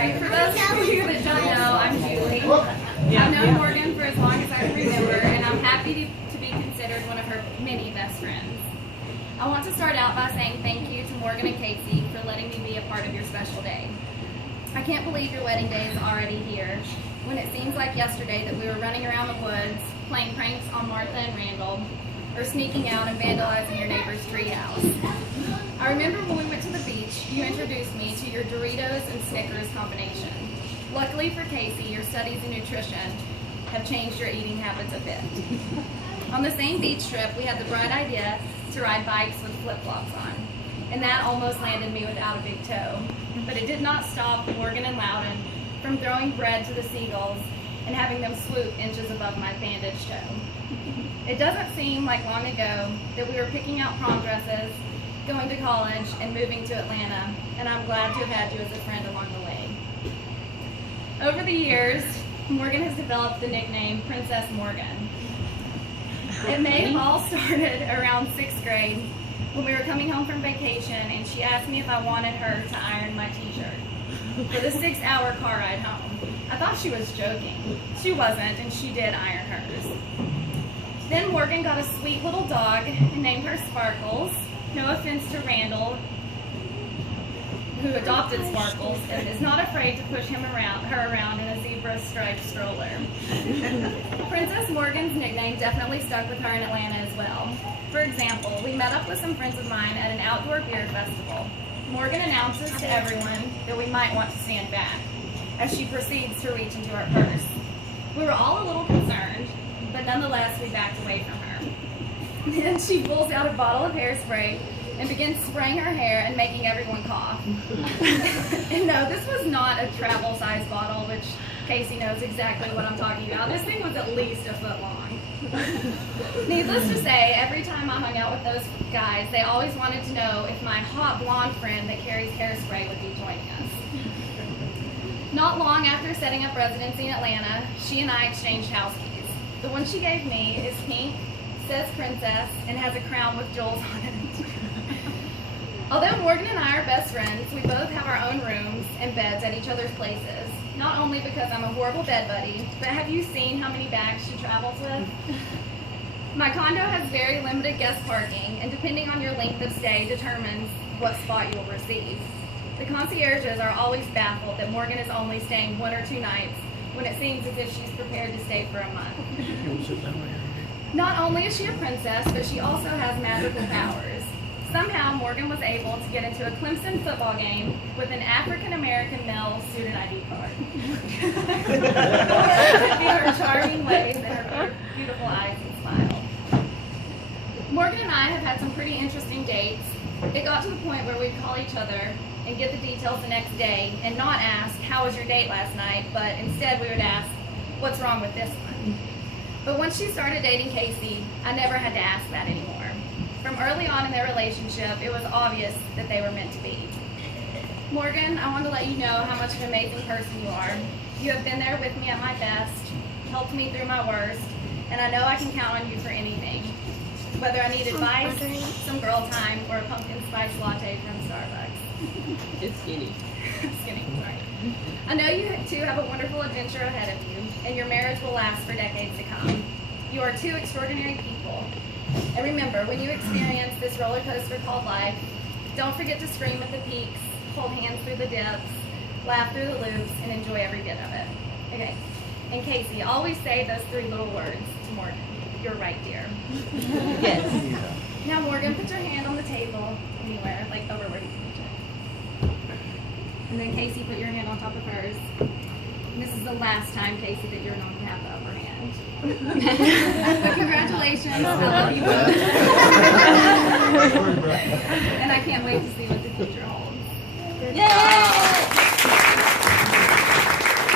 right, for those of you that don't know, I'm Julie. I've known Morgan for as long as I can remember, and I'm happy to be considered one of her many best friends. I want to start out by saying thank you to Morgan and Casey for letting me be a part of your special day. I can't believe your wedding day is already here, when it seems like yesterday that we were running around the woods, playing pranks on Martha and Randall, or sneaking out and vandalizing your neighbor's treehouse. I remember when we went to the beach, you introduced me to your Doritos and Snickers combination. Luckily for Casey, your studies in nutrition have changed your eating habits a bit. On the same beach trip, we had the bright idea to ride bikes with flip-flops on, and that almost landed me without a big toe. But it did not stop Morgan and Loudon from throwing bread to the seagulls and having them swoop inches above my bandaged toe. It doesn't seem like long ago that we were picking out prom dresses, going to college, and moving to Atlanta, and I'm glad to have had you as a friend along the way. Over the years, Morgan has developed the nickname Princess Morgan. It may have all started around 6th grade when we were coming home from vacation and she asked me if I wanted her to iron my t-shirt for the 6-hour car ride home. I thought she was joking. She wasn't, and she did iron hers. Then Morgan got a sweet little dog and named her Sparkles. No offense to Randall, who adopted Sparkles and is not afraid to push her around in a zebra striped stroller. Princess Morgan's nickname definitely stuck with her in Atlanta as well. For example, we met up with some friends of mine at an outdoor beer festival. Morgan announces to everyone that we might want to stand back as she proceeds to reach into her purse. We were all a little concerned, but nonetheless we backed away from her. Then she pulls out a bottle of hairspray and begins spraying her hair and making everyone cough. And no, this was not a travel size bottle, which Casey knows exactly what I'm talking about. This thing was at least a foot long. Needless to say, every time I hung out with those guys, they always wanted to know if my hot blonde friend that carries hairspray would be joining us. Not long after setting up residency in Atlanta, she and I exchanged house keys. The one she gave me is pink, says Princess, and has a crown with jewels on it. Although Morgan and I are best friends, we both have our own rooms and beds at each other's places. Not only because I'm a horrible bed buddy, but have you seen how many bags she travels with? My condo has very limited guest parking, and depending on your length of stay determines what spot you'll receive. The concierges are always baffled that Morgan is only staying 1 or 2 nights when it seems as if she's prepared to stay for a month. Not only is she a princess, but she also has magical powers. Somehow, Morgan was able to get into a Clemson football game with an African-American male student ID card. Her charming ways and her beautiful eyes and smile. Morgan and I have had some pretty interesting dates. It got to the point where we'd call each other and get the details the next day and not ask, how was your date last night, but instead we would ask, what's wrong with this one? But once she started dating Casey, I never had to ask that anymore. From early on in their relationship, it was obvious that they were meant to be. Morgan, I want to let you know how much of an amazing person you are. You have been there with me at my best, helped me through my worst, and I know I can count on you for anything. Whether I need advice, some girl time, or a pumpkin spice latte from Starbucks. It's skinny. Skinny, sorry. I know you two have a wonderful adventure ahead of you, and your marriage will last for decades to come. You are 2 extraordinary people. And remember, when you experience this roller coaster called life, don't forget to scream at the peaks, hold hands through the dips, laugh through the loops, and enjoy every bit of it. Okay. And Casey, always say those 3 little words to Morgan. You're right, dear. Yes. Now, Morgan, put your hand on the table anywhere, like over where you can reach it. And then Casey, put your hand on top of hers. And this is the last time, Casey, that you're known to have the upper hand. But congratulations, I love you both. And I can't wait to see what the future holds. Yay!